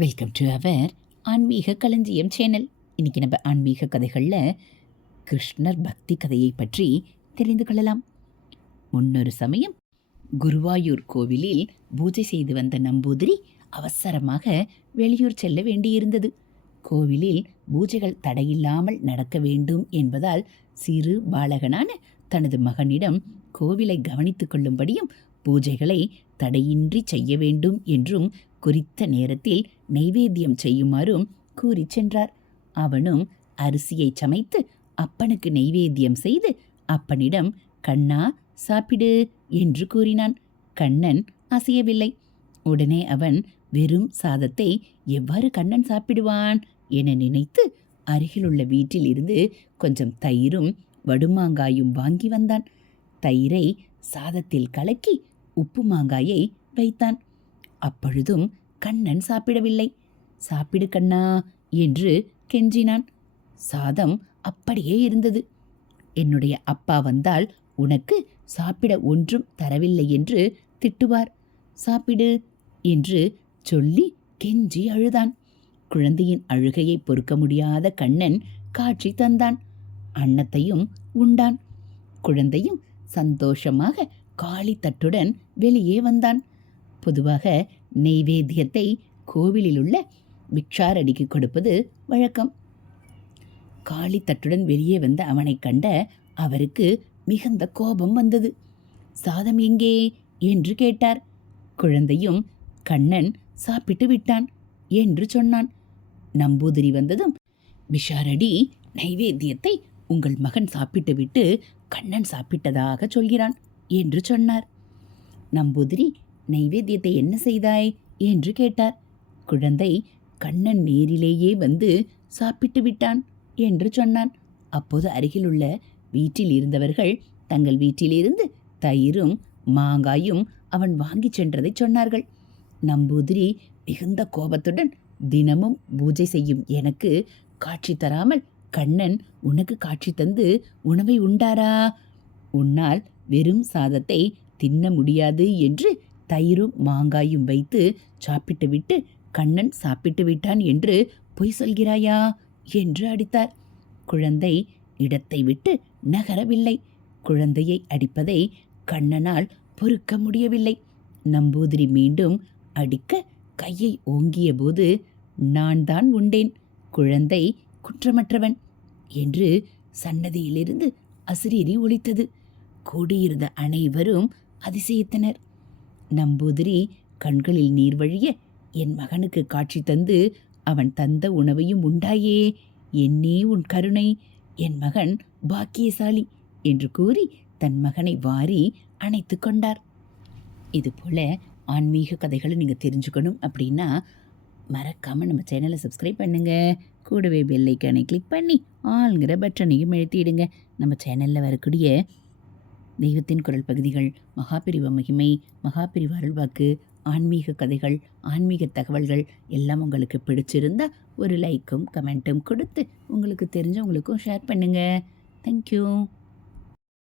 Welcome to our ஆன்மீக களஞ்சியம் channel இன்றைக்கி நம்ம ஆன்மீக கதைகளில் கிருஷ்ணர் பக்தி கதையை பற்றி தெரிந்து கொள்ளலாம். முன்னொரு சமயம் குருவாயூர் கோவிலில் பூஜை செய்து வந்த நம்பூதிரி அவசரமாக வெளியூர் செல்ல வேண்டியிருந்தது. கோவிலில் பூஜைகள் தடையில்லாமல் நடக்க வேண்டும் என்பதால் சிறு பாலகனான தனது மகனிடம் கோவிலை கவனித்துக் கொள்ளும்படியும் பூஜைகளை தடையின்றி செய்ய வேண்டும் என்றும் குறித்த நேரத்தில் நைவேத்தியம் செய்யுமாறும் கூறிச் சென்றார். அவனும் அரிசியை சமைத்து அப்பனுக்கு நைவேத்தியம் செய்து அப்பனிடம் கண்ணா சாப்பிடு என்று கூறினான். கண்ணன் அசையவில்லை. உடனே அவன் வெறும் சாதத்தை எவ்வாறு கண்ணன் சாப்பிடுவான் என நினைத்து அருகிலுள்ள வீட்டில் இருந்து கொஞ்சம் தயிரும் வடுமாங்காயும் வாங்கி வந்தான். தயிரை சாதத்தில் கலக்கி உப்பு மாங்காயை வைத்தான். அப்பொழுதும் கண்ணன் சாப்பிடவில்லை. சாப்பிடு கண்ணா என்று கெஞ்சினான். சாதம் அப்படியே இருந்தது. என்னுடைய அப்பா வந்தால் உனக்கு சாப்பிட ஒன்றும் தரவில்லை என்று திட்டுவார். சாப்பிடு என்று சொல்லி கெஞ்சி அழுதான். குழந்தையின் அழுகையை பொறுக்க முடியாத கண்ணன் காட்சி தந்தான். அன்னத்தையும் உண்டான். குழந்தையும் சந்தோஷமாக காளி தட்டுடன் வெளியே வந்தான். பொதுவாக நெய்வேத்தியத்தை கோவிலில் உள்ள பிக்ஷாரடிக்கு கொடுப்பது வழக்கம். காளி தட்டுடன் வெளியே வந்த அவனை கண்ட அவருக்கு மிகுந்த கோபம் வந்தது. சாதம் எங்கே என்று கேட்டார். குழந்தையும் கண்ணன் சாப்பிட்டு விட்டான் என்று சொன்னான். நம்பூதிரி வந்ததும் பிஷாரடி நைவேத்தியத்தை உங்கள் மகன் சாப்பிட்டு விட்டு கண்ணன் சாப்பிட்டதாக சொல்கிறான் என்று சொன்னார். நம்பூதிரி நைவேத்தியத்தை என்ன செய்தாய்? என்று கேட்டார். குழந்தை கண்ணன் நேரிலேயே வந்து சாப்பிட்டு விட்டான் என்று சொன்னான். அப்போது அருகிலுள்ள வீட்டில் இருந்தவர்கள் தங்கள் வீட்டிலிருந்து தயிரும் மாங்காயும் அவன் வாங்கிச் சென்றதை சொன்னார்கள். நம்பூதிரி மிகுந்த கோபத்துடன் தினமும் பூஜை செய்யும் எனக்கு காட்சி தராமல் கண்ணன் உனக்கு காட்சி தந்து உணவை உண்டாரா? உன்னால் வெறும் சாதத்தை தின்ன முடியாது என்று தயிரும் மாங்காயும் வைத்து சாப்பிட்டுவிட்டு கண்ணன் சாப்பிட்டு விட்டான் என்று பொய் சொல்கிறாயா? என்று அடித்தார். குழந்தை இடத்தை விட்டு நகரவில்லை. குழந்தையை அடிப்பதை கண்ணனால் பொறுக்க முடியவில்லை. நம்பூதிரி மீண்டும் அடிக்க கையை ஓங்கிய போது நான் தான் உண்டேன். குழந்தை குற்றமற்றவன் என்று சன்னதியிலிருந்து அசிரீரி ஒழித்தது கூடியிருந்த அனைவரும் அதிசயித்தனர். நம்பூதிரி கண்களில் நீர் வழிய என் மகனுக்கு காட்சி தந்து அவன் தந்த உணவையும் உண்டாயே. என்னே உன் கருணை என் மகன் பாக்கியசாலி என்று கூறி தன் மகனை வாரி அணைத்து கொண்டார். இதுபோல் ஆன்மீக கதைகளை நீங்கள் தெரிஞ்சுக்கணும் அப்படின்னா மறக்காமல் நம்ம சேனலை சப்ஸ்கிரைப் பண்ணுங்கள் கூடவே பெல்லைக்கானை கிளிக் பண்ணி ஆளுங்கிற பட்டனையும் எழுத்திடுங்க நம்ம சேனலில் வரக்கூடிய தெய்வத்தின் குரல் பகுதிகள் மகாபிரிவ மகிமை மகாபிரிவ அருள்வாக்கு ஆன்மீக கதைகள் ஆன்மீக தகவல்கள் எல்லாம் உங்களுக்கு பிடிச்சிருந்தா ஒரு லைக்கும் கமெண்ட்டும் கொடுத்து உங்களுக்கு தெரிஞ்சவங்களுக்கும் ஷேர் பண்ணுங்கள் தேங்க்யூ